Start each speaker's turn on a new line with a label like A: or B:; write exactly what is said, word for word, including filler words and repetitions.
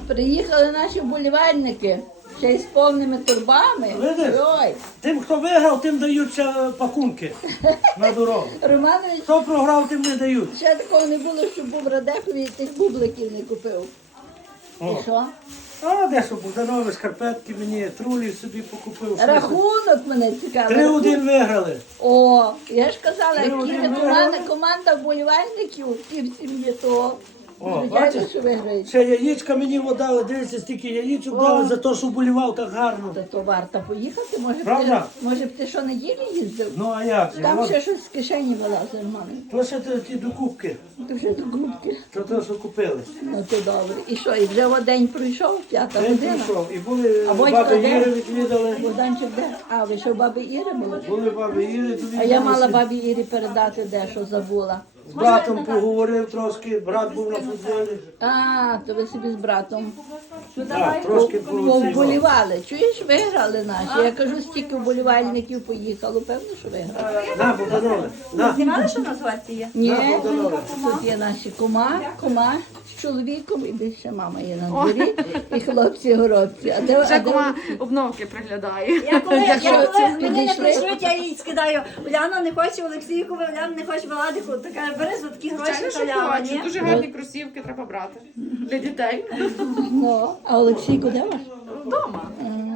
A: приїхали наші вболівальники. Ще й з повними турбами.
B: Видиш?
A: Ой,
B: Тим, хто виграв, тим дають ще пакунки на дорогу.
A: Романович,
B: Хто програв, тим не дають.
A: ще такого не було, щоб був в Радехові і тих бубликів не купив.
B: О.
A: І що?
B: А де що, Богданові шкарпетки мені, трулі собі покупив.
A: Рахунок мене цікавий.
B: три-один виграли.
A: О, я ж казала, як
B: Три-один
A: їде
B: виграли.
A: команда, команда вболівальників пів сім'ї, то
B: О,
A: звичайно,
B: бачиш?
A: що виграють.
B: Ще яєчка мені дали, дивіться, стільки яєчок дали за те, що вболівав так гарно.
A: Та то варто поїхати, може б ти,
B: Правда?
A: може б ти що неділі їздив?
B: Ну а як же?
A: Там
B: От,
A: ще щось з кишені вилазить, мамі.
B: то ще ті- ті докупки,
A: Дуже до губки.
B: то те, що купили.
A: Ну то добре. І що, і вже от день пройшов, п'ята
B: День
A: година.
B: прийшов, і були
A: А Бодько
B: баби
A: де?
B: Іри відвідали.
A: Богданчик де? А, ви що баби Іри були?
B: Були баби Іри, то
A: А я мала
B: відвідалися.
A: бабі Ірі передати дещо забула.
B: З братом поговорив трошки, брат був на футболі.
A: А, то ви собі з братом
B: Так, трошки поговорив.
A: повболівали. Чуєш, виграли наші. Я кажу, стільки вболівальників поїхало, певно, що виграли.
B: На, Богданове, на.
C: Знімали, що на зварці є?
A: Ні,
B: На, Богданове.
A: тут є наші кума, кума з чоловіком, і більше мама є на дворі, і хлопці-горобці. А де, а
D: Вже
A: де
D: кума обновки приглядає.
C: Я коли, я
A: що,
C: коли мене не
A: підійшли?
C: прийшлють, я їй скидаю. Уляна не хоче Олексійку, Уляна не хоче Владику. Така бери за такі гроші
D: Звичайно, що
C: халява,
D: хочу.
C: ні?
D: Дуже гарні кросівки треба брати для дітей.
A: Ну, а Олексій куди ваш?
D: Вдома.
A: М,